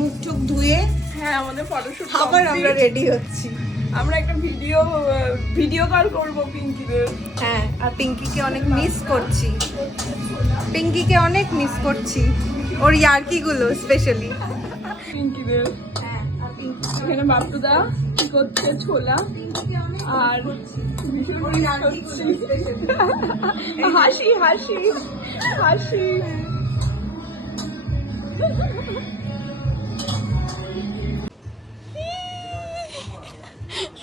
মুখ চোখ ধুয়ে হ্যাঁ আমাদের ফটোশুট আবার আমরা রেডি হচ্ছি। আমরা একটা ভিডিও কল করব পিঙ্কিদের। হ্যাঁ, আর পিঙ্কিকে অনেক মিস করছি, পিঙ্কিকে অনেক মিস করছি, ওর ইয়ার্কিগুলো স্পেশালি পিঙ্কিদের। হ্যাঁ, আর পিঙ্কি এখানে বাপ্টুদা কি করছে ছোলা আর ভীষণ miss করছি। হাসি হাসি হাসি।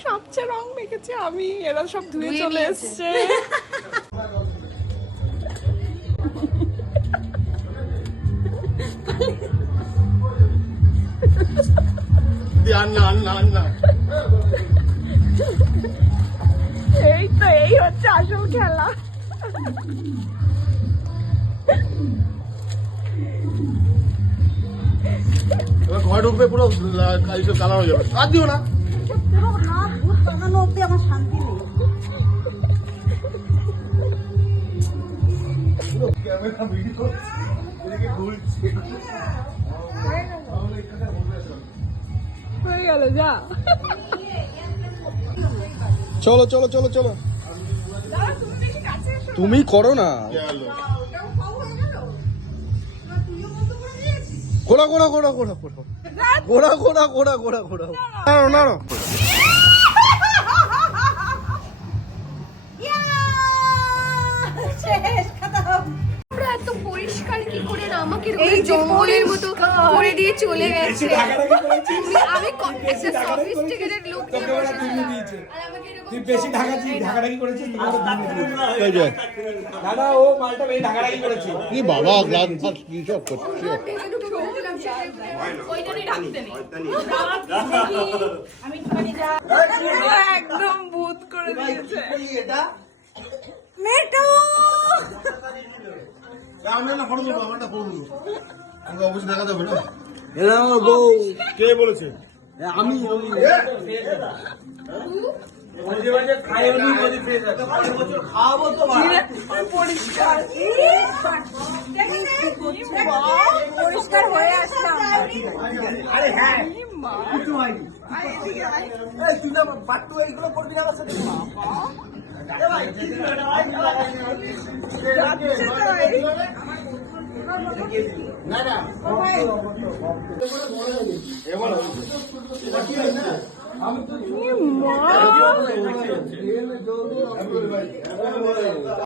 সবচেয়ে রং মেখেছে আমি, এরা সব ধুয়ে চলে এসছে। এই তো এই হচ্ছে আসল খেলা। ঘরে ঢুকবে পুরো কালার হয়ে যাবে, আর দিও না। পুরো না ভূত বানানো অব্দি আমার শান্তি নেই। ক্যামেরা ভিডিও এদিকে ঘুরছে। হয়ে গেল যা। চলো চলো চলো চলো, তুমি করো না। ঘোড়া ঘোড়া ঘোড়া ঘোড়া ঘোড়া ঘোড়া ঘোড়া ঘোড়া ঘোড়া ঘোড়া না না আমরা এত পরিষ্কার কি করে না আমাকে এই জঙ্গলের মতো করে দিয়ে চলে গেছে। আমি একটা সফিস্টিকেটেড লুক দিয়ে বসেছিলাম আর আমাকে এরকম তুই বেশি ঢাকাঢাকি করেছিস। দাদা ও মালটা বেশি ঢাকাঢাকি করেছে। কি বাবা গ্লাস ফাস কি সব করছে। ওইটারই ঢাকতে নেই। একদম ভূত করে দিয়েছে। মেটু আমরা না ফটো তুলবো, আমারটা ফটো তুলবো, আমাকে অবশ্যই দেখা যাবে না। এরা আমার বউ। কে বলেছে? আমি খাওয়াবো তো পরিষ্কার পরিষ্কার হয়ে আসলাম। আরে হ্যাঁ মা। কিছু হয়নি। এই তুই না বাট্টু এইগুলো করবি না আমার সাথে। মা